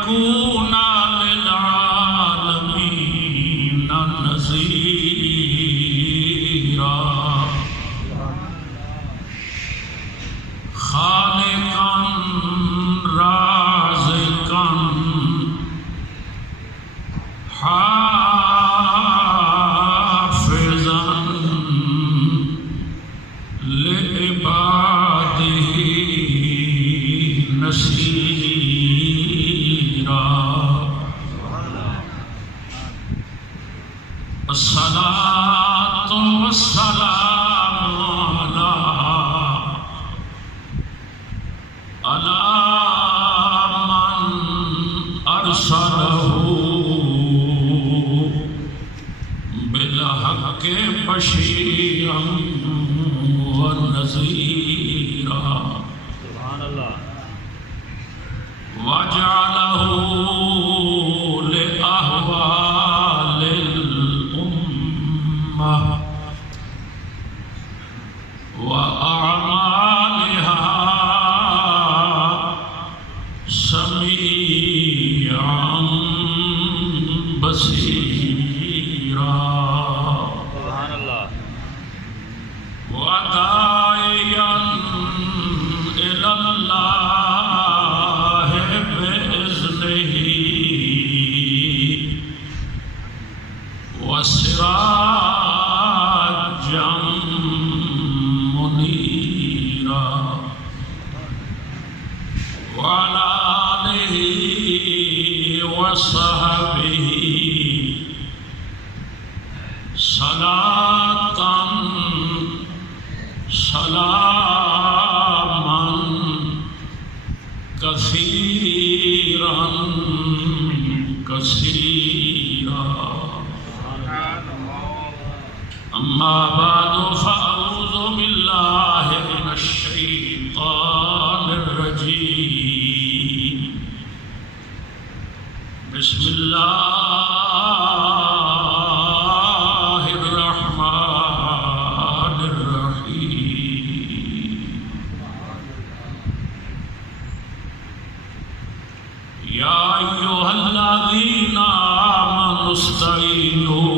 لِيَكُونَ لِلْعَالَمِينَ نَذِيرًا خَالِقًا رَازِقًا حافظا لعباده نصيرا الصلاة والسلام على من أرسله بالحق بشيرا ونذيرا وجعله لأهوال الأمة وأعمالها سميعا بصيرا وداعيا إلى الله بإذنه وسراجا منيرا وعلى آله وصحبه صلاة سلاما كثيرا كثيرا أما بعد فأعوذ بالله من الشيطان الرجيم بسم الله الرحمن الرحيم يا أيها الذين آمنوا استعينوا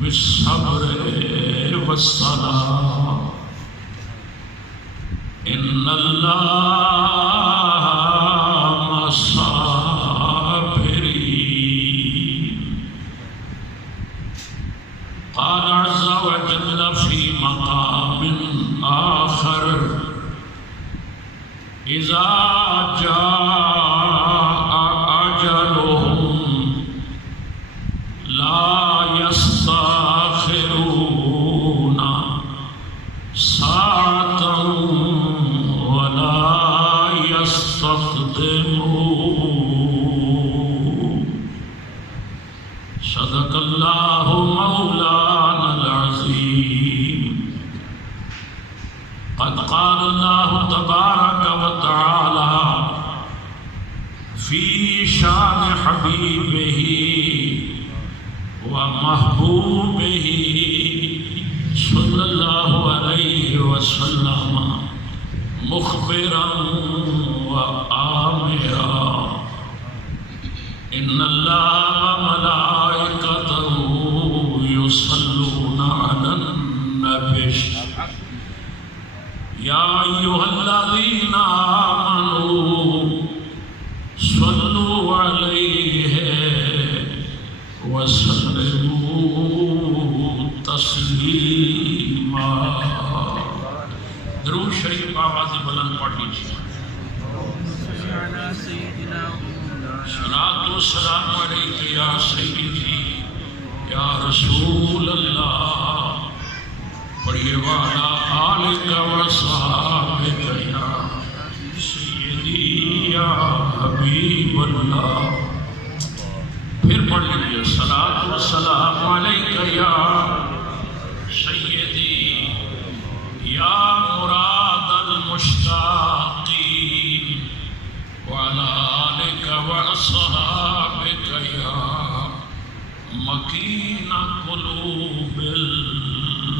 بالصبر والصلاة إن الله مع الصابرين قال عز وجل في مقام آخر إذا جاء أجلهم لا يستأخرون ساعة ولا يستقدمون صدق الله مولانا العظيم قد قال الله تبارك وتعالى في شان حبيبه ومحبوبه صلى الله عليه وسلم مخبرا وآمرا إن الله وملائكته يصلون على النبي يا أيها الذين آمنوا صلوا عليه وسلموا تسلیما. درود شریف آواز بلند پڑھ لیجیے. صلاۃ و سلام علیک یا سیدی یا رسول اللہ. پڑھیے والا آلک و صحابک یا سیدی یا حبیب اللہ. پھر پڑھ لیجیے صلاۃ و سلام علیک یا سیدی یا مراد المشتاقین وعلی آلک و اصحابک یا مکین قلوب المؤمنین.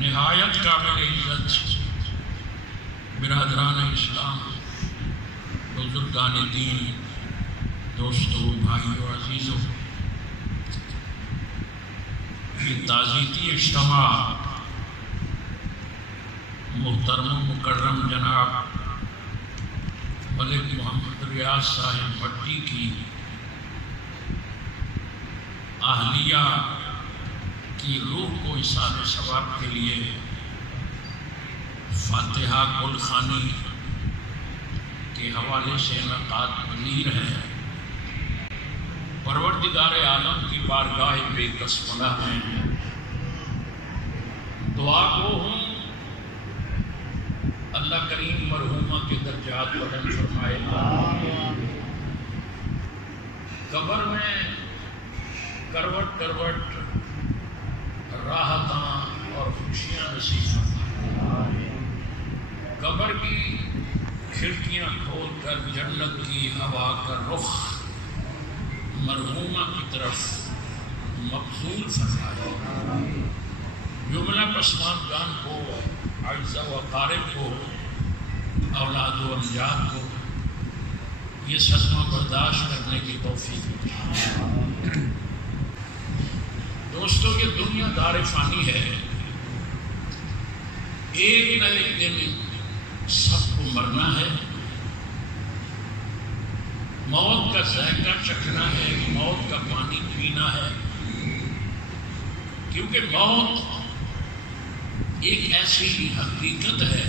نہایت قابل عزت الدین، دوستوں، بھائیوں، عزیزوں، یہ تعزیتی اجتماع محترم و مکرم جناب ملک محمد ریاض صاحب بھٹی کی اہلیہ کی روح کو اصالہ ثواب کے لیے فاتحہ گل خوانی کے حوالے سے انعقاد پذیر ہے۔ پروردگار عالم کی بارگاہ بے کس پناہ میں دعا گو ہوں اللہ کریم مرحومہ کے درجات بلند فرمائے، قبر میں کروٹ کروٹ راحتاں اور خوشیاں نصیب فرمائے، قبر کی کھڑکیاں کھول کر جنت کی ہوا کا رخ مرحومہ کی طرف مبذول فرمائے، جملہ پسماندگان کو، اعزاء و اقارب کو، اولاد و امجاد کو یہ صدمہ برداشت کرنے کی توفیق دی۔ دوستوں، یہ دنیا دار فانی ہے، ایک نہ ایک دن سب کو مرنا ہے، موت کا ذائقہ چکھنا ہے، موت کا پانی پینا ہے، کیونکہ موت ایک ایسی حقیقت ہے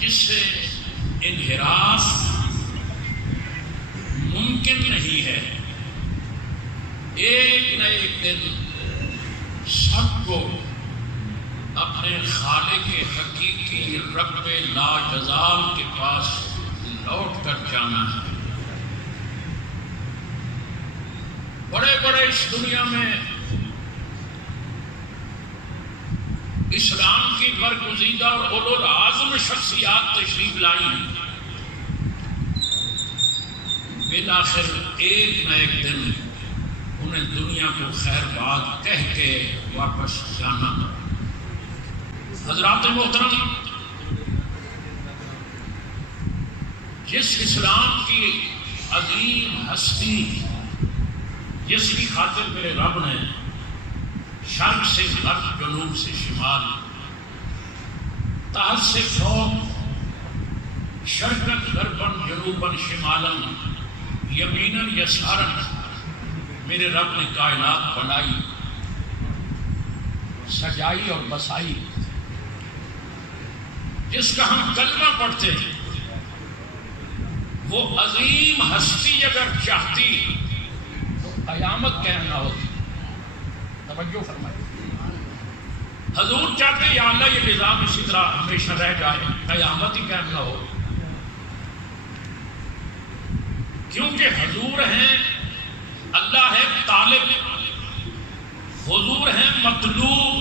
جس سے انحراف ممکن نہیں ہے۔ ایک نہ ایک دن سب کو اپنے خالق حقیقی رب لاجزال کے پاس لوٹ کر جانا ہے۔ بڑے بڑے اس دنیا میں اسلام کی برگزیدہ اور اولو العزم شخصیات تشریف لائی، بالآخر ایک نہ ایک دن انہیں دنیا کو خیر بات کہہ کے واپس جانا۔ حضرات محترم، جس اسلام کی عظیم ہستی جس کی خاطر میرے رب نے شرق سے غرب، جنوب سے شمال، تحت سے فوق، شرقاً غرباً جنوباً شمالاً، یمیناً یساراً میرے رب نے کائنات بنائی، سجائی اور بسائی، جس کا ہم کلمہ پڑھتے ہیں، وہ عظیم ہستی اگر چاہتی تو قیامت قائم نہ ہوتی۔ توجہ فرمائے، حضور چاہتے یا اللہ یہ نظام اسی طرح ہمیشہ رہ جائے، قیامت ہی قائم نہ ہو، کیونکہ حضور ہیں، اللہ ہے طالب، حضور ہیں مطلوب،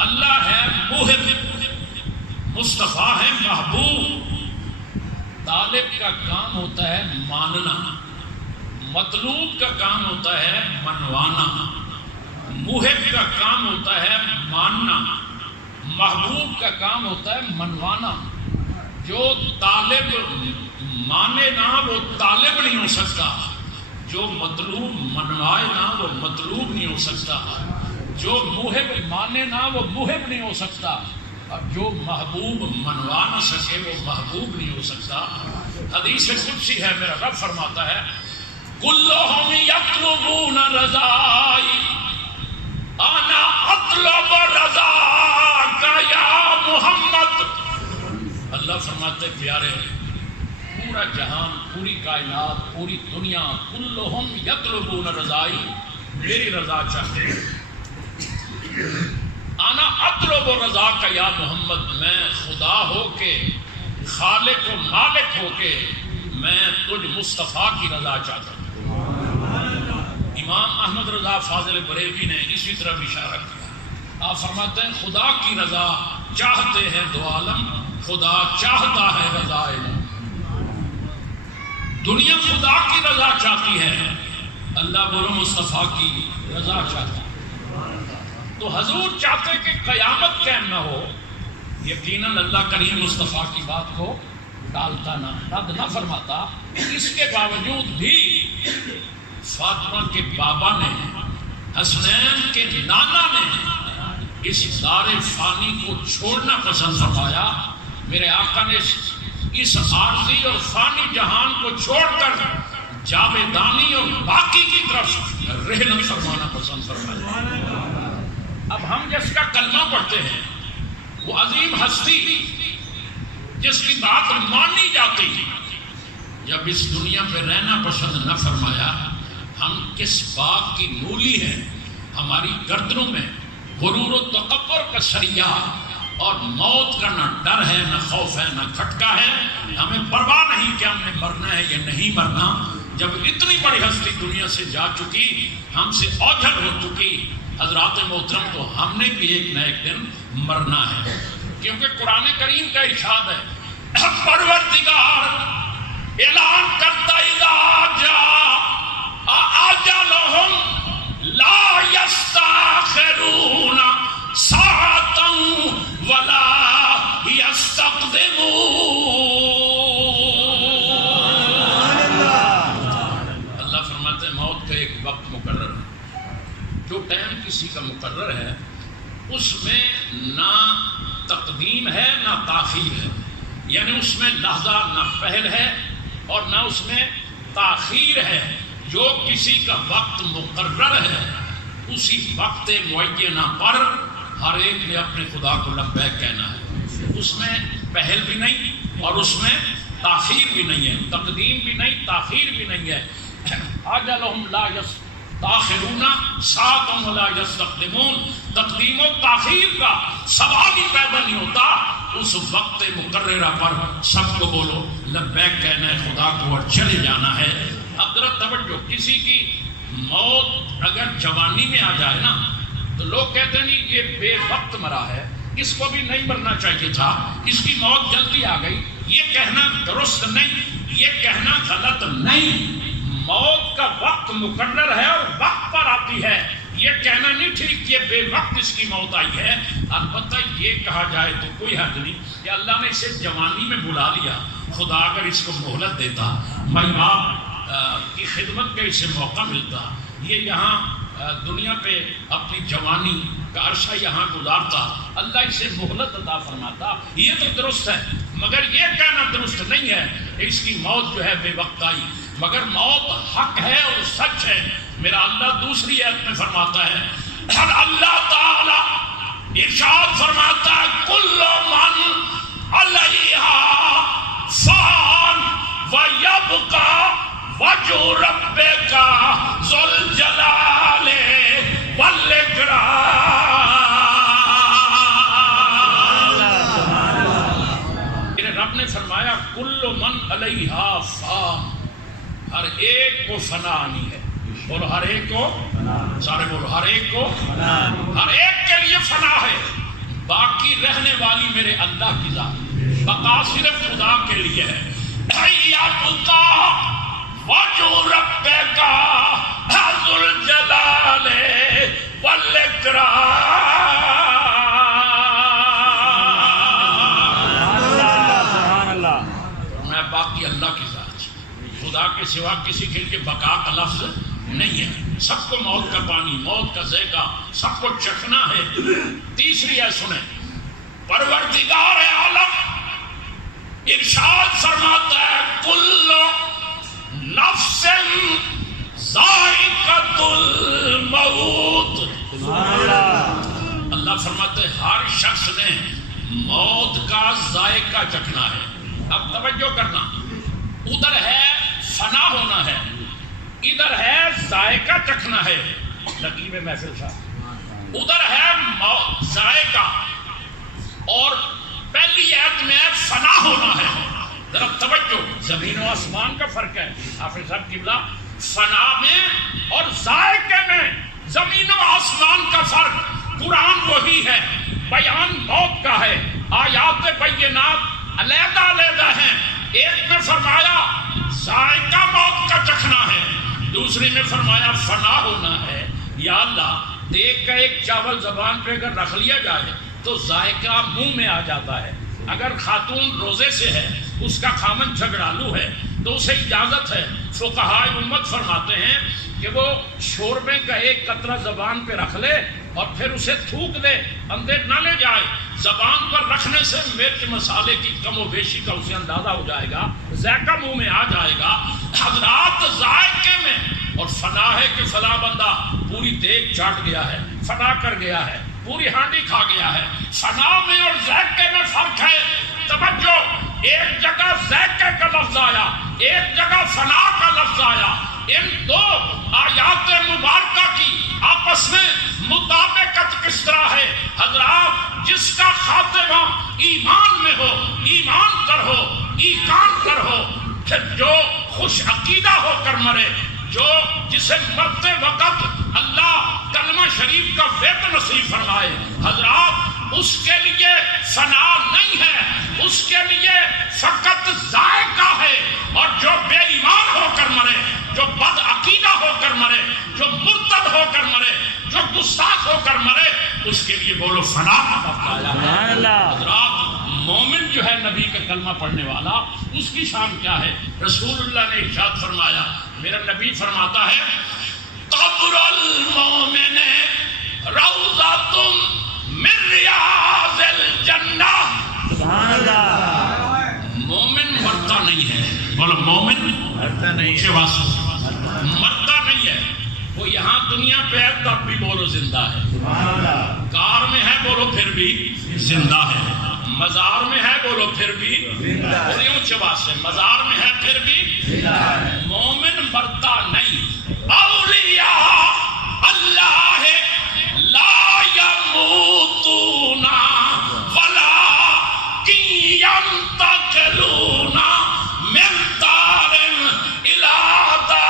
اللہ ہے محب، مصطفیٰ ہے محبوب۔ طالب کا کام ہوتا ہے ماننا، مطلوب کا کام ہوتا ہے منوانا، محب کا کام ہوتا ہے ماننا، محبوب کا کام ہوتا ہے منوانا۔ جو طالب مانے نہ وہ طالب نہیں ہو سکتا، جو مطلوب منوائے نہ وہ مطلوب نہیں ہو سکتا، جو محب مانے نہ وہ محب نہیں ہو سکتا، اور جو محبوب منوا نہ سکے وہ محبوب نہیں ہو سکتا۔ حدیث قدسی ہے، میرا رب فرماتا ہے کلہم یطلبون رضائی انا اطلب رضاک یا محمد۔ اللہ فرماتے پیارے، پورا جہان، پوری کائنات، پوری دنیا، کلہم یطلبون رضائی، میری رضا چاہتے ہیں۔ انا اطلب رضاک یا محمد، میں خدا ہو کے، خالق و مالک ہو کے، میں تجھ مصطفیٰ کی رضا چاہتا ہوں۔ امام احمد رضا فاضل بریلوی نے اسی طرح اشارہ کیا، آپ فرماتے ہیں خدا کی رضا چاہتے ہیں دو عالم، خدا چاہتا ہے رضا علم۔ دنیا خدا کی رضا چاہتی ہے، اللہ بولو مصطفیٰ کی رضا چاہتا ہے۔ تو حضور چاہتے کہ قیامت قائم نہ ہو، یقیناً اللہ کریم مصطفیٰ کی بات کو ٹالتا نہ، رد نہ فرماتا، اس کے باوجود بھی فاطمہ کے بابا نے، حسنین کے نانا نے اس دار فانی کو چھوڑنا پسند فرمایا۔ میرے آقا نے اس عارضی اور فانی جہان کو چھوڑ کر جاویدانی اور باقی کی طرف رحلت فرمانا پسند فرمایا۔ اب ہم جس کا کلمہ پڑھتے ہیں وہ عظیم ہستی جس کی بات مانی جاتی ہے، جب اس دنیا پہ رہنا پسند نہ فرمایا، ہم کس باغ کی مولی ہیں، ہماری گردنوں میں غرور و تکبر کا سریہ اور موت کا نہ ڈر ہے، نہ خوف ہے، نہ کھٹکا ہے، ہمیں پرواہ نہیں کہ ہم نے مرنا ہے یا نہیں مرنا۔ جب اتنی بڑی ہستی دنیا سے جا چکی، ہم سے اوجھل ہو چکی، حضرات محترم، تو ہم نے بھی ایک نہ ایک دن مرنا ہے، کیونکہ قرآن کریم کا ارشاد ہے، پروردگار اعلان کرتا اذا جاء اجلهم لا يستأخرون ساعة ولا يستقدمون۔ اللہ فرماتے ہیں موت کا ایک وقت مقرر ہے، جو ٹائم کسی کا مقرر ہے اس میں نہ تقدیم ہے نہ تاخیر ہے، یعنی اس میں لحظہ نہ پہل ہے اور نہ اس میں تاخیر ہے۔ جو کسی کا وقت مقرر ہے اسی وقت معینہ پر ہر ایک نے اپنے خدا کو لبیک کہنا ہے، اس میں پہل بھی نہیں اور اس میں تاخیر بھی نہیں ہے، تقدیم بھی نہیں، تاخیر بھی نہیں ہے۔ اجلہم لا یستأخرون ساعۃ ولا یستقدمون، تقدیم و تاخیر کا سوال ہی پیدا نہیں ہوتا، اس وقت مقررہ پر سب کو بولو لبیک کہنا ہے خدا کو اور چلے جانا ہے۔ حضرت توجہ، کسی کی موت اگر جوانی میں آ جائے نا تو لوگ کہتے ہیں یہ بے وقت مرا ہے، اس کو بھی نہیں مرنا چاہیے تھا، اس کی موت جلدی آ گئی۔ یہ کہنا درست نہیں، یہ کہنا غلط نہیں۔ موت کا وقت مقرر ہے اور وقت پر آتی ہے، یہ کہنا نہیں ٹھیک یہ بے وقت اس کی موت آئی ہے۔ البتہ یہ کہا جائے تو کوئی حد نہیں کہ اللہ نے اسے جوانی میں بلا لیا، خدا اگر اس کو مہلت دیتا، مائی باپ کی خدمت کا اسے موقع ملتا، یہ یہاں دنیا پہ اپنی جوانی کا عرصہ یہاں گزارتا، اللہ اسے مہلت عطا فرماتا، یہ تو درست ہے۔ مگر یہ کہنا درست نہیں ہے کہ اس کی موت جو ہے بے وقت آئی، مگر موت حق ہے اور سچ ہے۔ میرا اللہ دوسری آیت میں فرماتا ہے، اللہ تعالی ارشاد فرماتا ہے، کل من علیہا فان ویبقى وجہ ربک ذو الجلال والاکرام۔ میرے رب نے فرمایا کل من علیہا فان، ہر ایک کو فنا آنی ہے، بولو ہر ایک کو، سارے بولو ہر ایک کو، ہر ایک کے لیے فنا ہے، باقی رہنے والی میرے اللہ کی ذات، بقا صرف خدا کے لیے ہے۔ وجہ ربک ذو الجلال والاکرام۔ میں باقی اللہ کی ذات، خدا کے سوا کسی کے لیے بقا کا لفظ نہیں ہے۔ سب کو موت کا پانی، موت کا ذائقہ سب کو چکھنا ہے۔ تیسری ہے، سنیں، پروردگار عالم ارشاد فرماتا ہے کل نفس ذائقۃ الموت۔ اللہ فرماتے ہیں ہر شخص نے موت کا ذائقہ چکھنا ہے۔ اب توجہ کرنا، ادھر ہے فنا ہونا ہے، ادھر ہے ذائقہ چکھنا ہے، لطیف محفل صاحب، ادھر ہے ذائقہ اور پہلی آیت میں فنا ہونا ہے۔ ذرا توجہ، زمین و آسمان کا فرق ہے حافظ صاحب قبلہ، فنا میں اور ذائقے میں زمین و آسمان کا فرق۔ قرآن وہی ہے، بیان موت کا ہے، آیات بینات علیحدہ علیحدہ ہیں۔ ایک میں فرمایا ذائقہ موت کا چکھنا ہے، دوسری میں فرمایا فنا ہونا ہے۔ یا اللہ، دیکھ کا ایک چاول زبان پہ اگر رکھ لیا جائے تو ذائقہ منہ میں آ جاتا ہے، اگر خاتون روزے سے ہے، اس کا خامن جھگڑالو ہے، تو اسے اجازت ہے۔ فقہائے امت فرماتے ہیں کہ وہ شوربے کا ایک قطرہ زبان پہ رکھ لے اور پھر اسے تھوک دے، اندر نہ لے جائے۔ زبان پر رکھنے سے مرچ مسالے کی کم و بیشی کا اسے اندازہ ہو جائے گا، ذائقہ منہ میں آ جائے گا۔ حضرات ذائقے میں اور فنا ہے کہ فلاں بندہ پوری دیگ چاٹ گیا ہے، فنا کر گیا ہے، پوری ہانڈی کھا گیا ہے۔ فنا میں اور ذائقے میں فرق ہے۔ توجہ، ایک جگہ ذائقے کا لفظ آیا، ایک جگہ فنا کا لفظ آیا۔ ان دو آیات مبارکہ کی آپس میں مطابقت کس طرح ہے؟ حضرات، جس کا خاتمہ ایمان میں ہو، ایمان پر ہو، ایقان پر ہو، پھر جو خوش عقیدہ ہو کر مرے، جسے مرتے وقت اللہ کلمہ شریف کا ویت نصیب فرمائے، حضرات اس کے لیے فنا نہیں ہے، اس کے لیے فقط ذائقہ ہے۔ اور جو بے ایمان ہو کر مرے، جو بد عقیدہ ہو کر مرے، جو مرتد ہو کر مرے، جو گستاخ ہو کر مرے، اس کے لیے بولو فنا کا لفظ آیا۔ حضرات، مومن جو ہے نبی کا کلمہ پڑھنے والا، اس کی شان کیا ہے؟ رسول اللہ نے ارشاد فرمایا، میرا نبی فرماتا ہے، قبر المومن روضۃ من ریاض الجنہ۔ مومن مرتا نہیں ہے، بولو مومن مرتا نہیں ہے، مرتا نہیں ہے۔ وہ یہاں دنیا پہ ہے تب بھی بولو زندہ ہے، کار میں ہے بولو پھر بھی زندہ ہے، مزار میں ہے بولو پھر بھی بڑی اونچی آواز سے، مزار میں ہے پھر بھی۔ مومن مرتا نہیں۔ اولیاء اللہ لا یموتون ولکن ینتقلون من دار الی دار۔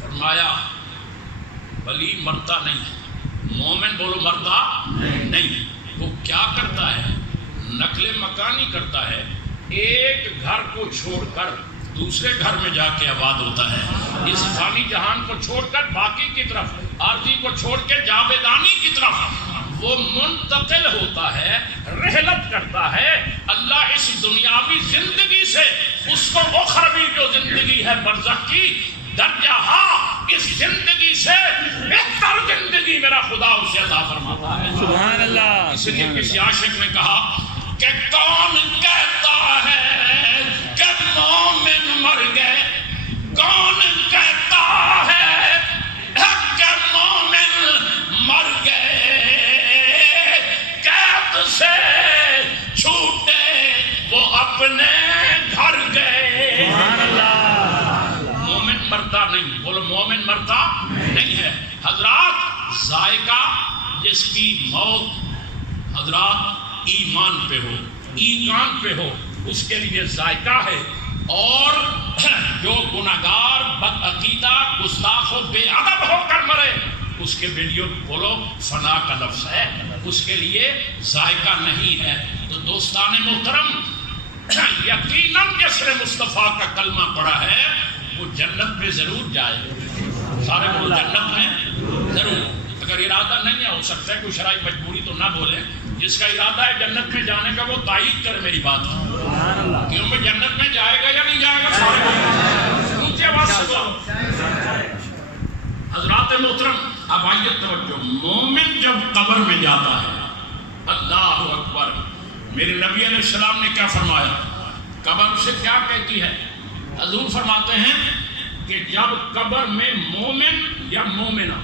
فرمایا ولی مرتا نہیں، مومن بولو مرتا نہیں۔ وہ کیا کرتا ہے؟ نقل مکانی کرتا ہے، ایک گھر کو چھوڑ کر دوسرے گھر میں جا کے آباد ہوتا ہے۔ اس فانی جہان کو چھوڑ کر باقی کی طرف، عارضی کو چھوڑ کے جاویدانی کی طرف وہ منتقل ہوتا ہے، رحلت کرتا ہے۔ اللہ اس دنیاوی زندگی سے اس کو اخروی جو زندگی ہے برزخ کی درجہ اس زندگی سے بہتر زندگی میرا خدا اسے عطا فرماتا ہے۔ سبحان اللہ۔ اس لیے کسی عاشق نے کہا کہ کون کہتا ہے کہ مومن مر گئے، کون کہتا ہے کہ مومن مر گئے، قید سے چھوٹے وہ اپنے گھر گئے۔ مومن مرتا نہیں، بولو مومن مرتا نہیں ہے۔ حضرات، ذائقہ جس کی موت حضرات ایمان پہ ہو، ایمان پہ ہو، اس کے لیے ذائقہ ہے۔ اور جو گناہگار، بد عقیدہ، گستاخ و بے ادب ہو کر مرے، اس کے لیے بولو فنا کا لفظ ہے، اس کے لیے ذائقہ نہیں ہے۔ تو دوستان محترم، یقیناً جس نے مصطفیٰ کا کلمہ پڑھا ہے وہ جنت میں ضرور جائے، سارے بولو جنت میں ضرور۔ اگر ارادہ نہیں ہے، ہو سکتا ہے کوئی شرعی مجبوری تو نہ بولے، جس کا ارادہ ہے جنت میں جانے کا وہ تائید کرے میری بات کیوں میں جنت میں جائے گا یا نہیں جائے گا؟ سارے اونچی آواز سے بولو۔ حضرات محترم، اب آئیے توجہ، مومن جب قبر میں جاتا ہے، اللہ اکبر، میرے نبی علیہ السلام نے کیا فرمایا؟ قبر اسے کیا کہتی ہے؟ حضور فرماتے ہیں کہ جب قبر میں مومن یا مومنہ،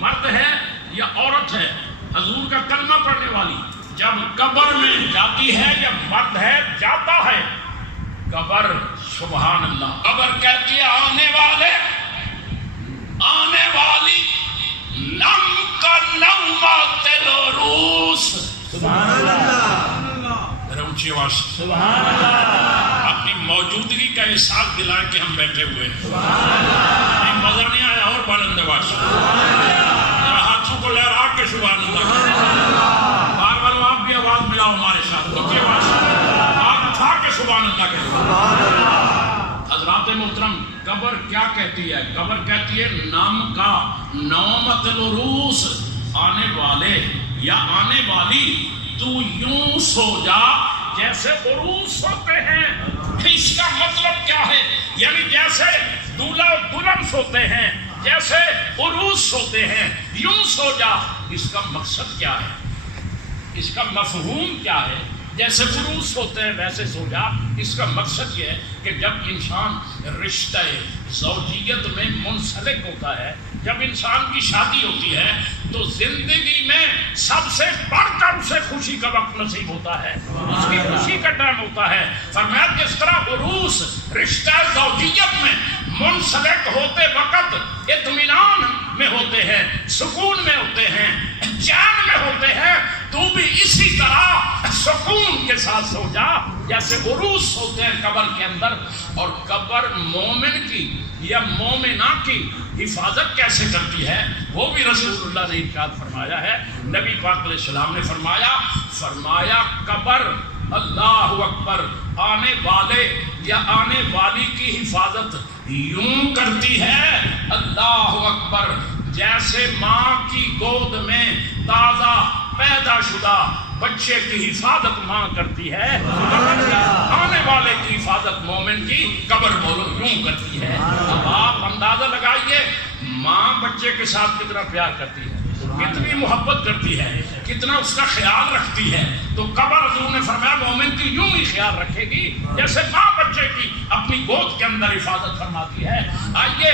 مرد ہے یا عورت ہے، حضور کا کلمہ پڑھنے والی جب قبر میں جاتی ہے یا مرد ہے جاتا ہے، قبر سبحان اللہ، قبر کہتی ہے آنے والے، آنے والی، نم کا نومات العروس، سبحان اللہ، ذرا اونچی آواز، سبحان اللہ، اپنی موجودگی کا احساس دلائیں کہ ہم بیٹھے ہوئے ہیں، سبحان اللہ، مزہ نہیں آیا اور بلند آواز، سبحان اللہ، ہاتھوں کو لہرا کے سبحان اللہ، بار بار آپ بھی آواز ملاؤ ہمارے ساتھ، اونچی آواز، آپ اٹھا کے سبحان اللہ کہتے ہیں۔ حضرات محترم قبر کیا کہتی ہے؟ قبر کہتی ہے نام کا نومت العروس، آنے والے یا آنے والی تو یوں سو جا جیسے عروس سوتے ہیں۔ اس کا مطلب کیا ہے؟ یعنی جیسے دولہا اور دلہن سوتے ہیں، جیسے عروس سوتے ہیں، یوں سو جا۔ اس کا مقصد کیا ہے؟ اس کا مفہوم کیا ہے؟ جیسے عروس ہوتے ہیں ویسے سو جا۔ اس کا مقصد یہ ہے کہ جب انسان رشتہ زوجیت میں منسلک ہوتا ہے، جب انسان کی شادی ہوتی ہے تو زندگی میں سب سے بڑھ کر اسے خوشی کا وقت نصیب ہوتا ہے، اس کی خوشی کا ٹائم ہوتا ہے۔ فرمایا جس طرح عروس رشتہ زوجیت میں منسلک ہوتے وقت اطمینان میں ہوتے ہیں، سکون میں ہوتے ہیں، چین میں ہوتے ہیں، تو بھی اسی طرح سکون کے ساتھ سو جا جیسے عروس ہوتے ہیں قبر کے اندر۔ اور قبر مومن کی یا مومنہ کی حفاظت کیسے کرتی ہے وہ بھی رسول اللہ نے ارشاد فرمایا ہے۔ نبی پاک علیہ السلام نے فرمایا قبر اللہ اکبر آنے والے یا آنے والی کی حفاظت یوں کرتی ہے اللہ اکبر جیسے ماں کی گود میں تازہ پیدا شدہ بچے کی حفاظت ماں کرتی ہے، آنے والے کی حفاظت مومن کی قبر بولو یوں کرتی ہے۔ اب آپ اندازہ لگائیے ماں بچے کے ساتھ کتنا پیار کرتی ہے، کتنی محبت کرتی ہے، کتنا اس کا خیال رکھتی ہے، تو قبر حضور نے فرمایا مومن کی یوں ہی خیال رکھے گی جیسے ماں بچے کی اپنی گود کے اندر حفاظت فرماتی ہے۔ آئیے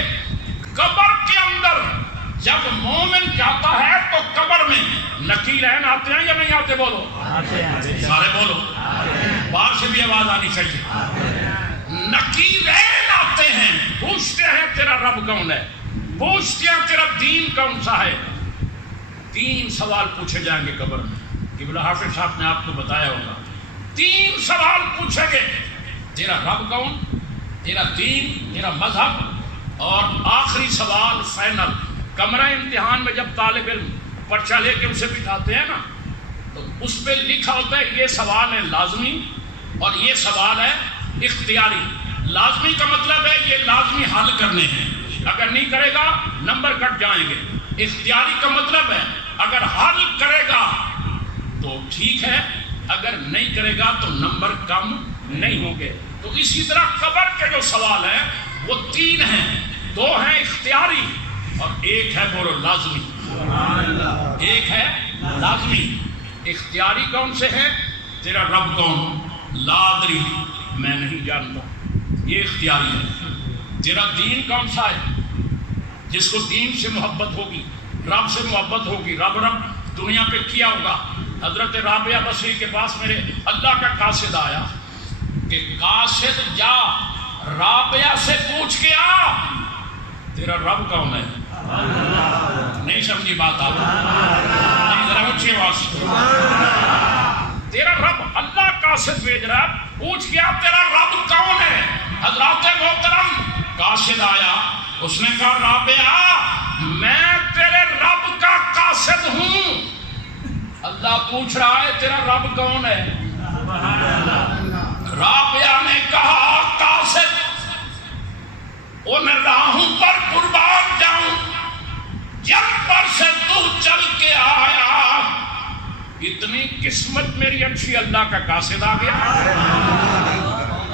قبر کے اندر جب مومن جاتا ہے تو قبر میں نکیرین آتے ہیں یا نہیں آتے؟ بولو سارے بولو، باہر سے بھی آواز آنی چاہیے۔ نکیرین آتے ہیں، پوچھتے ہیں تیرا رب کون ہے، پوچھتے ہیں تیرا دین کون سا ہے۔ 3 سوال پوچھے جائیں گے قبر میں، قبلہ حافظ صاحب نے آپ کو بتایا ہوگا۔ 3 سوال پوچھیں گے، تیرا رب کون، تیرا دین، تیرا مذہب، اور آخری سوال فائنل کمرہ امتحان میں جب طالب علم پرچہ لے کے اسے بٹھاتے ہیں نا تو اس پہ لکھا ہوتا ہے یہ سوال ہے لازمی اور یہ سوال ہے اختیاری۔ لازمی کا مطلب ہے یہ لازمی حل کرنے ہیں، اگر نہیں کرے گا نمبر کٹ جائیں گے۔ اختیاری کا مطلب ہے اگر حل کرے گا تو ٹھیک ہے، اگر نہیں کرے گا تو نمبر کم نہیں ہوں گے۔ تو اسی طرح قبر کے جو سوال ہیں وہ 3 ہیں، 2 ہیں اختیاری اور ایک ہے بولو لازمی۔ ایک ہے لازمی، اختیاری کون سے ہے؟ تیرا رب کون؟ لادری میں نہیں جانتا، یہ اختیاری ہے۔ تیرا دین کون سا ہے؟ جس کو دین سے محبت ہوگی، رب سے محبت ہوگی، رب دنیا پہ کیا ہوگا۔ حضرت رابعہ بصری کے پاس میرے اللہ کا قاصد آیا کہ قاصد جا رابعہ سے پوچھ کے آ تیرا رب کون ہے۔ نہیں سمجھی بات آپ؟ نہیں، ذرا اونچی آواز۔ تیرا رب اللہ قاصد بھیج رہا، پوچھ گیا تیرا رب کون ہے۔ حضرات محترم قاصد آیا، اس نے کہا رابعہ میں تیرے رب کا قاصد ہوں۔ اللہ پوچھ رہا ہے تیرا رب کون ہے۔ رابعہ نے کہا قاصد ان راہوں پر قربان جاؤں جب پر سے تو چل کے آیا، اتنی قسمت میری اچھی اللہ کا قاصد آ گیا۔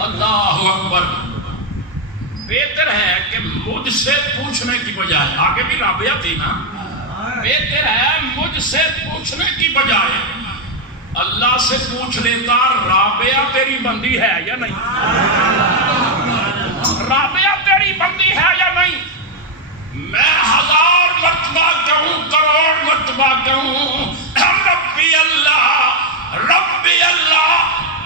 اللہ اکبر۔ بہتر ہے کہ مجھ سے پوچھنے کی بجائے، آگے بھی رابعہ تھی نا، بہتر ہے مجھ سے پوچھنے کی بجائے اللہ سے پوچھ لیتا رابعہ تیری بندی ہے یا نہیں، رابعہ تیری بندی ہے یا نہیں۔ میں 1000 مرتبہ کہوں، کروڑ مرتبہ کہوں ربی اللہ،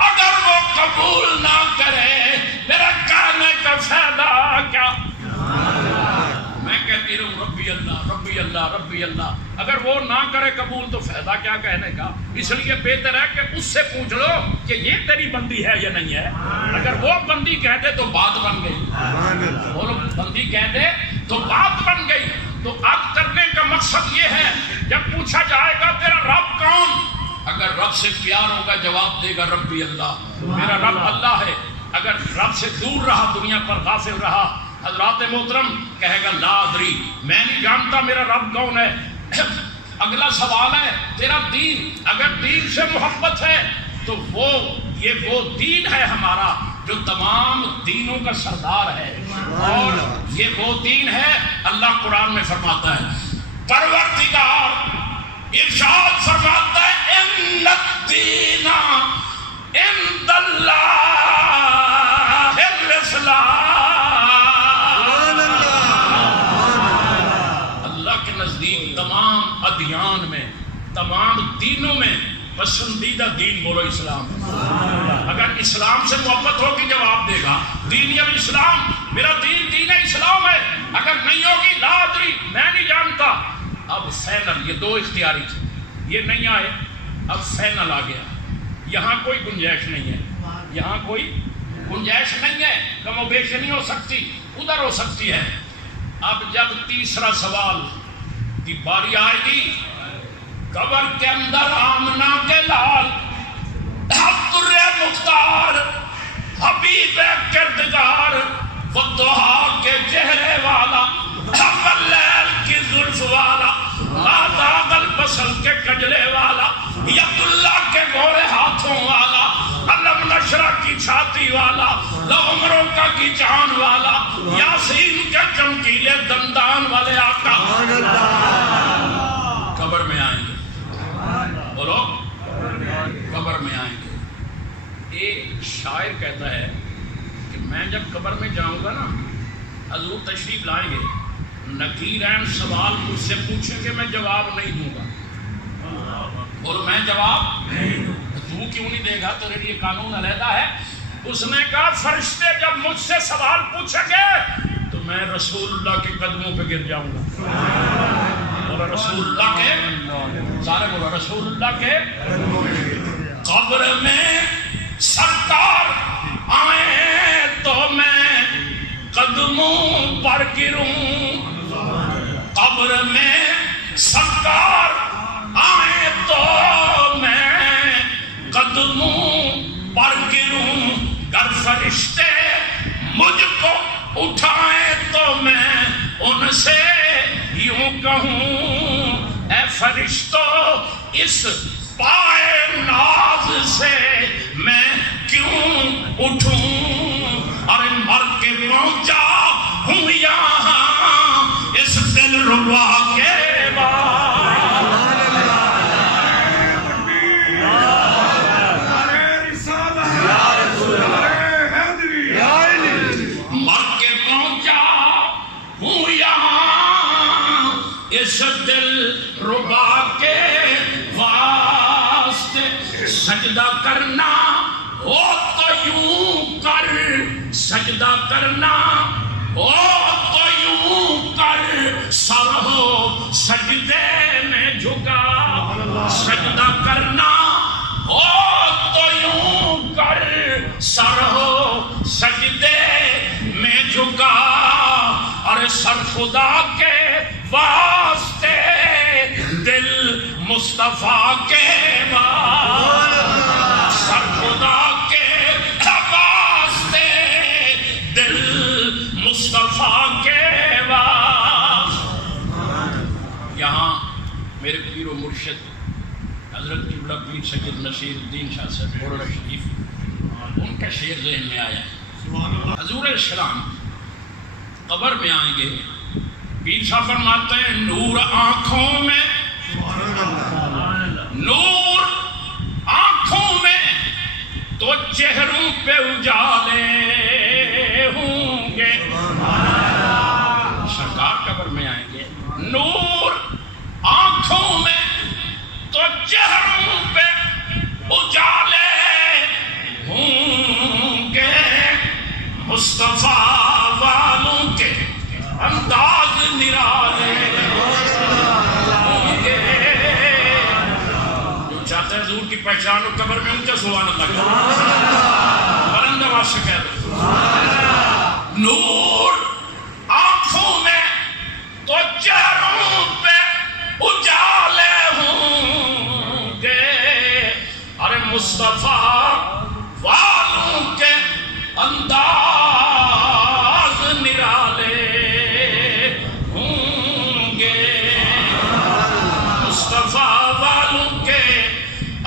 اگر وہ قبول نہ کرے میرا کہنے کا فائدہ کیا؟ میں کہتی رہوں ربی اللہ ربی اللہ ربی اللہ، اگر وہ نہ کرے قبول تو فائدہ کیا کہنے کا۔ اس لیے بہتر ہے کہ اس سے پوچھ لو کہ یہ تیری بندی ہے یا نہیں ہے۔ اگر وہ بندی کہہ دے تو بات بن گئی، بولو بندی کہہ دے تو بات بن گئی۔ تو اب کرنے کا مقصد یہ ہے جب پوچھا جائے گا تیرا رب کون، اگر رب سے پیار ہوگا جواب دے گا ربی اللہ، میرا رب اللہ ہے۔ اگر رب سے دور رہا، دنیا پر غافل رہا، حضرات محترم کہے گا لا ادری، میں نہیں جانتا میرا رب کون ہے۔ اگلا سوال ہے تیرا دین، اگر دین سے محبت ہے تو یہ وہ دین ہے ہمارا جو تمام دینوں کا سردار ہے، اور یہ وہ دین ہے اللہ قرآن میں فرماتا ہے، پروردگار ارشاد فرماتا ہے ان الدین عند اللہ الاسلام، اللہ کے نزدیک تمام ادیان میں، تمام دینوں میں پسندیدہ دین بولو اسلام۔ اگر اسلام سے محبت ہوگی جواب دے گا دین الاسلام، میرا دین دین اسلام ہے۔ اگر نہیں ہوگی لا ادری، میں نہیں جانتا۔ اب فائنل، یہ دو اختیاری تھے، یہ نہیں آئے، اب فائنل آ گیا۔ یہاں کوئی گنجائش نہیں ہے، یہاں کوئی گنجائش نہیں ہے، کم و بیش نہیں ہو سکتی، ادھر ہو سکتی ہے۔ اب جب تیسرا سوال کی باری آئے گی، قبر کے اندر آمنہ کے لال، حضر مختار، حبیب کردگار، والضحیٰ کے چہرے والا، واللیل کی زلف والا، لا داغ البصر کے کجلے والا، ید اللہ کے گورے ہاتھوں والا، علم نشرہ کی چھاتی والا، لو عمروں کی جان والا، یاسین کے چمکیلے دندان والے آقا قبر میں آئیں گے۔ بولو قبر میں آئیں گے۔ ایک شاعر کہتا ہے کہ میں جب قبر میں جاؤں گا نا، حضور تشریف لائیں گے، نکیرین سوال مجھ سے پوچھیں گے، میں جواب نہیں دوں گا، اور میں جواب تو کیوں نہیں دے گا، تیرے لیے قانون علیحدہ ہے۔ اس نے کہا فرشتے جب مجھ سے سوال پوچھیں گے تو میں رسول اللہ کے قدموں پہ گر جاؤں گا۔ بولا رسول اللہ کے، سارے بولا رسول اللہ کے۔ قبر میں سرکار آئے تو میں قدموں پر گروں، قبر میں سرکار آئے تو میں قدموں پر گروں، گر فرشتے مجھ کو اٹھائیں تو میں ان سے یوں کہوں، اے فرشتوں اس پائے ناز سے میں کیوں اٹھوں، اور مر کے پہنچا ہوں یہاں اس دل ربا کے بعد۔ مر کے پہنچا ہوں یہاں اس دل ربا کے واسطے، سجدہ کرنا ہو تو یوں کر، سجدہ کرنا ہو تو یوں کر، سر ہو سجدے میں جھکا، سجدہ کرنا ہو تو یوں کر، سر ہو سجدے میں جھکا، اور سر خدا کے واسطے، دل مصطفیٰ کے بعد، سر خدا کے واسطے، دل مصطفیٰ کے بعد۔ یہاں میرے پیر و مرشد حضرت قبلہ پیر سید نصیر الدین شاہ صاحب بورڑہ شریف، ان کا شعر ذہن میں آیا ہے۔ حضور السلام قبر میں آئیں گے، پیر صاحب فرماتے ہیں نور آنکھوں میں، نور آنکھوں میں تو چہروں پہ اجالے ہوں گے۔ سرکار قبر میں آئیں گے، نور آنکھوں میں تو چہروں پہ اجالے ہوں گے، مصطفیٰ والوں کے انداز نرالے ہوں گے۔ جو چاہتے ہیں حضور کی پہچان ہو قبر میں، ان کا سبحان اللہ کا بلند آواز سے کہہ دو، نور آنکھوں میں تو چہروں پہ اجالے ہوں گے، ارے مصطفیٰ والوں کے انداز نرالے ہوں گے، مصطفیٰ والوں کے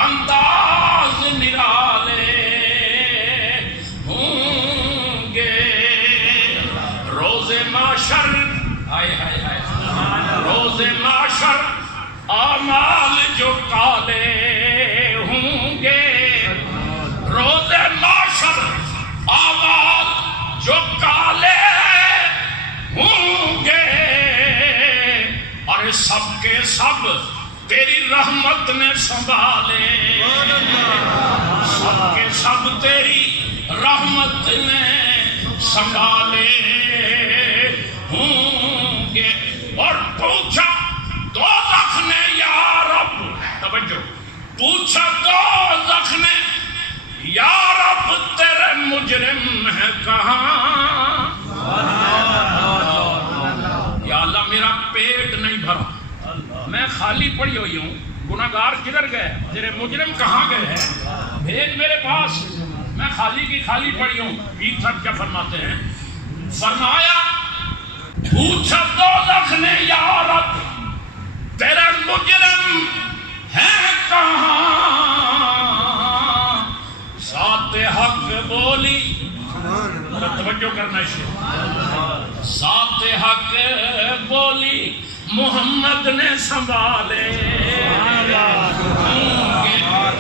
انداز نرالے ہوں گے، روز معاشر ہائے ہائے ہائے روز معاشر اعمال جو کالے ہوں گے، روز معاشر اعمال جو کالے ہوں گے، اور سب کے سب تیری رحمت نے سنبھالے، سب کے سب تیری رحمت نے سنبھالے ہوں گے۔ اور پوچھا دوزخ نے یا رب، توجہ، پوچھا دوزخ نے یا رب تیرے مجرم ہے کہاں، یا اللہ میرا پیٹ نہیں بھرا، میں خالی پڑی ہوئی ہوں، گناہگار کدھر گئے، تیرے مجرم کہاں گئے ہیں، بھیج میرے پاس، میں خالی کی خالی پڑی ہوں۔ یہ سب کیا فرماتے ہیں؟ فرمایا پوچھا دوزخ نے یا رب تیرے مجرم ہے کہاں، ذات حق بولی، توجہ کرنا شروع، ذات حق بولی محمد نے سنبھالے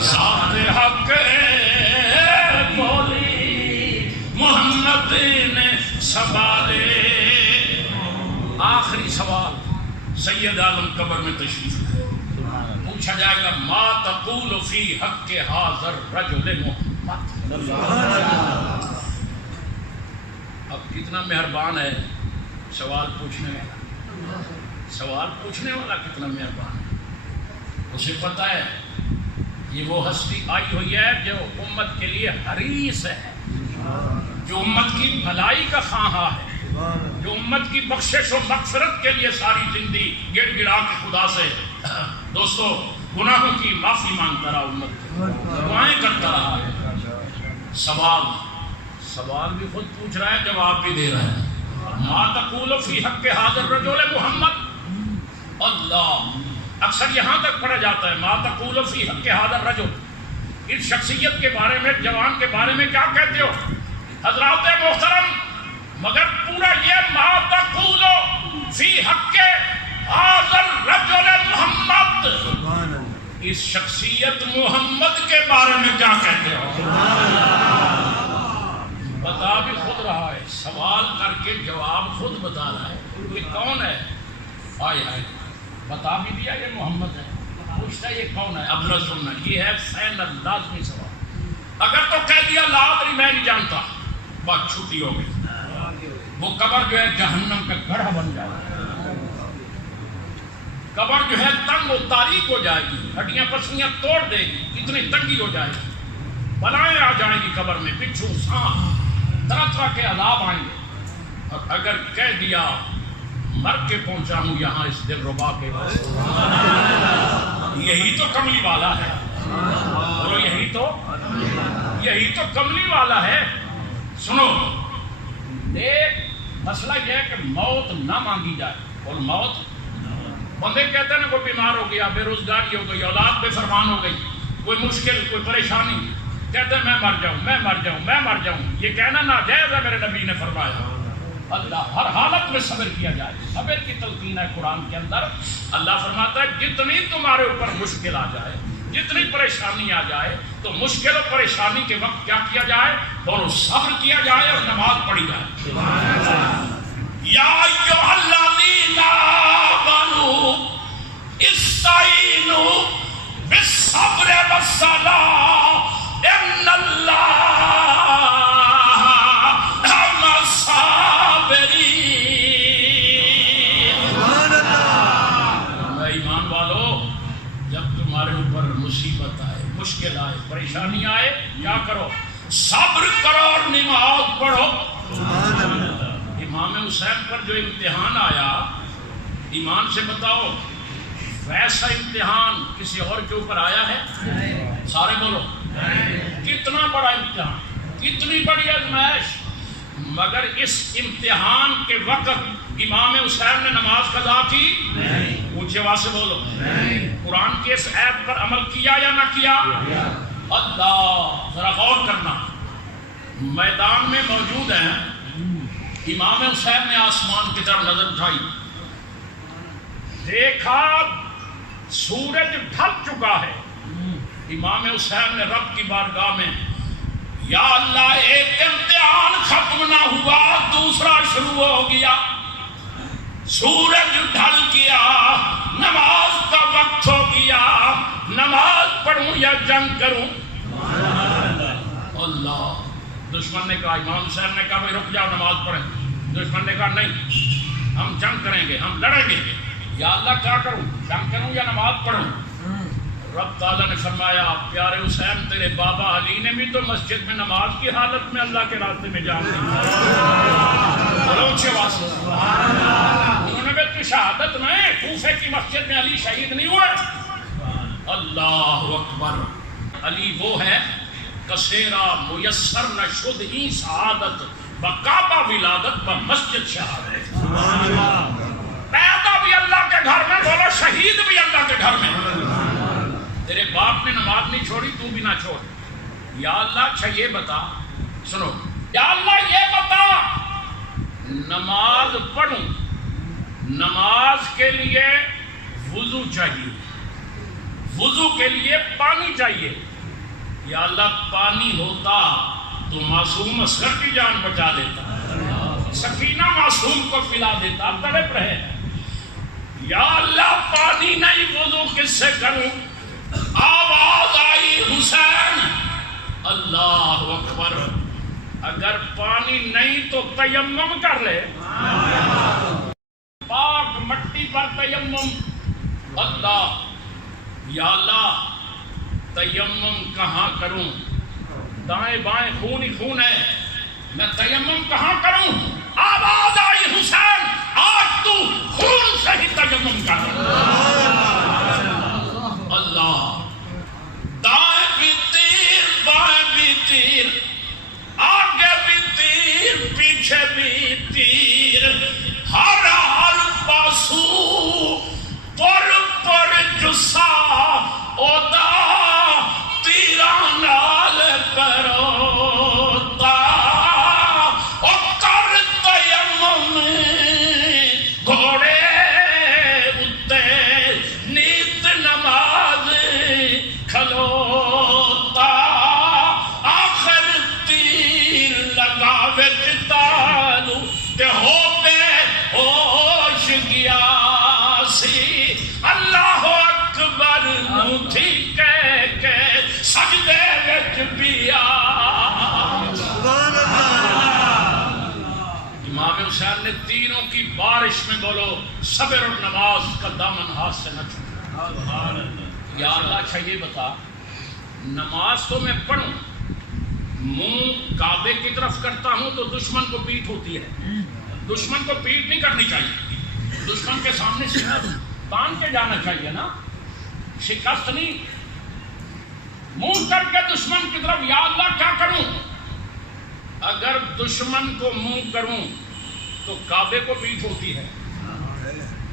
ذات حق بولی محمد نے سنبھالے۔ آخری سوال، سید عالم قبر میں تشریف ہے، پوچھا جائے گا ما تقول فی حق حاضر رجل محمد۔ اب کتنا مہربان ہے سوال پوچھنے والا، سوال پوچھنے والا کتنا مہربان ہے، اسے پتہ ہے یہ وہ ہستی آئی ہوئی ہے جو امت کے لیے حریص ہے، جو امت کی بھلائی کا خواہاں ہے، جو امت کی بخشش و مغفرت کے لیے ساری زندگی گڑ گڑا کے خدا سے دوستو گناہوں کی معافی مانگتا رہا، امت دعائیں کرتا رہا۔ سوال بھی خود پوچھ رہا ہے، جواب بھی دے رہا ہے۔ ما تقول فی حق حاضر رجل محمد، اللہ اکثر یہاں تک پڑھا جاتا ہے ما تقول فی حق حاضر رجل، اس شخصیت کے بارے میں، جوان کے بارے میں کیا کہتے ہو حضرات محترم؟ مگر پورا یہ ما تقول فی حق حاضر رجل محمد، اس شخصیت محمد کے بارے میں کیا کہتے ہو؟ بتا بھی خود رہا ہے، سوال کر کے جواب خود بتا رہا ہے، یہ کون ہے؟ آئے آئے بتا بھی دیا یہ محمد ہے، پوچھتا ہے یہ کون ہے؟ اب نہ سننا، یہ ہے فعل لازمی سوال۔ اگر تو کہہ دیا لا ادری میں نہیں جانتا، بات چھوٹی ہو گئی، وہ قبر جو ہے جہنم کا گڑھا بن جائے گی، قبر جو ہے تنگ و تاریک ہو جائے گی، ہڈیاں پسلیاں توڑ دے گی، اتنی تنگی ہو جائے گی، بلائیں آ جائیں گی قبر میں، بچھو سانپ طرح طرح کے عذاب آئیں گے۔ اور اگر کہہ دیا مر کے پہنچا ہوں یہاں اس دل ربا کے واسطے، یہی تو کملی والا ہے، اور یہی تو کملی والا ہے۔ سنو ایک مسئلہ یہ ہے کہ موت نہ مانگی جائے، اور موت بندے کہتے ہیں نا کوئی بیمار ہو گیا، بے روزگاری ہو گئی، اولاد بے فرمان ہو گئی، کوئی مشکل، کوئی پریشانی، کہتے ہیں میں مر جاؤں میں مر جاؤں میں مر جاؤں، یہ کہنا ناجائز ہے، میرے نبی نے فرمایا اللہ ہر حالت میں صبر کیا جائے، صبر کی تلقین ہے قرآن کے اندر۔ اللہ فرماتا ہے جتنی تمہارے اوپر مشکل آ جائے، جتنی پریشانی آ جائے، تو مشکل اور پریشانی کے وقت کیا کیا جائے؟ دونوں صبر کیا جائے اور نماز پڑھی جائے۔ یا ایھا الذین آمنوا استعینوا بالصبر والصلاۃ ان اللہ مع الصابرین۔ ایمان والو، جب تمہارے اوپر مصیبت آئے، مشکل آئے، پریشانی آئے، کیا کرو؟ صبر کرو اور نماز پڑھو۔ امام حسین پر جو امتحان آیا، ایمان سے بتاؤ ویسا امتحان کسی اور کے اوپر آیا ہے؟ سارے بولو، کتنا بڑا امتحان، اتنی بڑی آزمائش، مگر اس امتحان کے وقت امام حسین نے نماز قضا کی نہیں۔ اونچے آواز سے بولو نہیں۔ قرآن کی اس آیت پر عمل کیا یا نہ کیا؟ اللہ، ذرا غور کرنا، میدان میں موجود ہیں، امام حسین نے آسمان کی طرف نظر اٹھائی، دیکھا سورج ڈھل چکا ہے۔ امام حسین نے رب کی بارگاہ میں یا اللہ ایک امتحان ختم نہ ہوا دوسرا شروع ہو گیا، سورج ڈھل گیا، نماز کا وقت ہو گیا، نماز پڑھوں یا جنگ کروں؟ اللہ، دشمن نے کہا، امام حسین نے کہا بھائی رک جاؤ نماز پڑھیں۔ دشمن نے کہا نہیں، ہم جنگ کریں گے، ہم لڑیں گے۔ یا اللہ کیا کروں، جنگ کروں یا نماز پڑھوں؟ رب تعالیٰ نے فرمایا پیارے حسین تیرے بابا علی نے بھی تو مسجد میں نماز کی حالت میں اللہ کے راستے میں جان دی، انہوں نے بھی تو شہادت میں کوفے کی مسجد میں علی شہید نہیں ہوئے۔ اللہ اکبر، علی وہ ہے کسیرا میسر نشد ہی سعادت بکعبہ ولادت بمسجد شہادت، پیدا بھی اللہ کے گھر میں، بولو شہید بھی اللہ کے گھر میں۔ تیرے باپ نے نماز نہیں چھوڑی، تو بھی نہ چھوڑ۔ یا اللہ اچھا یہ بتا، سنو، یا اللہ یہ بتا نماز پڑھوں، نماز کے لیے وضو چاہیے، وضو کے لیے پانی چاہیے، یا اللہ پانی ہوتا تو معصوم اصغر کی جان بچا دیتا، سکینہ معصوم کو پلا دیتا، تڑپ رہے ہیں۔ یا اللہ پانی نہیں، وضو کس سے کروں؟ آواز آئی حسین، اللہ اکبر، اگر پانی نہیں تو تیمم کر لے، پاک مٹی پر تیمم۔ اللہ، یا اللہ تیمم کہاں کروں؟ دائیں بائیں خون ہی خون ہے، میں تیمم کہاں کروں؟ آواز آئی حسین آج تو خون سے ہی تیمم کر۔ اللہ، دائیں بھی تیر بائیں بھی تیر، آگے بھی تیر پیچھے بھی تیر، ہر ہر پاسو پر پر جسا اودا تیرا نال کروتا او کر تیمم گھوڑے اتے نیت نماز کھلوتا، آخر تیر لگاوے تالو تے ہو بے ہوش گیا سی، اللہ اکبر نوتھی کہہ کے سجدے وچ پیا۔ امام حسین نے تینوں کی بارش میں بولو صبر اور نماز کا دامن ہاتھ سے نہ چھوڑا۔ یا اللہ اچھا یہ بتا نماز تو میں پڑھوں، منہ کعبے کی طرف کرتا ہوں تو دشمن کو پیٹ ہوتی ہے، دشمن کو پیٹ نہیں کرنی چاہیے، دشمن کے سامنے سینہ باندھ کے جانا چاہیے نا، شکست نہیں، منہ کر کے دشمن کی طرف۔ یا اللہ کیا کروں؟ اگر دشمن کو منہ کروں تو کعبے کو پیٹ ہوتی ہے،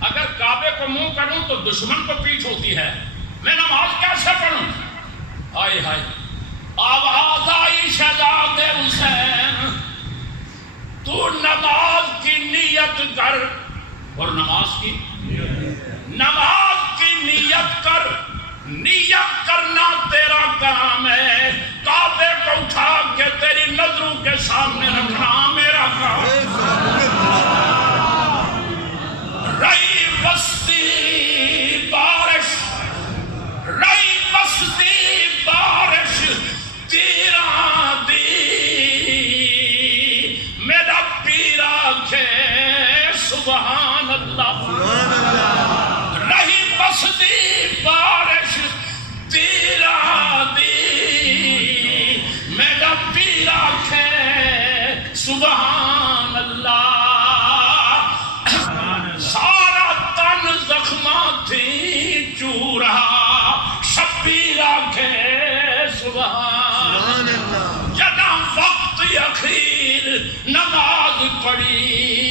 اگر کعبے کو منہ کروں تو دشمن کو پیٹ ہوتی ہے، میں نماز کیسے پڑھوں؟ ہائے ہائے، آواز آئی شہزاد حسین تو نماز کی نیت کر، اور نماز کی نیت کر، نیت کرنا تیرا کام ہے، کعبے کو اٹھا کے تیری نظروں کے سامنے رکھنا میرا کام۔ رہی بستی بارش، رہی بستی بارش تیرا دی، میرا پیرا کھے سبحان اللہ، رہی بستی بارش تیرا دی، میرا پیرا کھے سبحان اللہ، سارا تن زخماں تھی چورا، شبیر آنکھیں سبحان اللہ، جداں وقت نماز پڑھی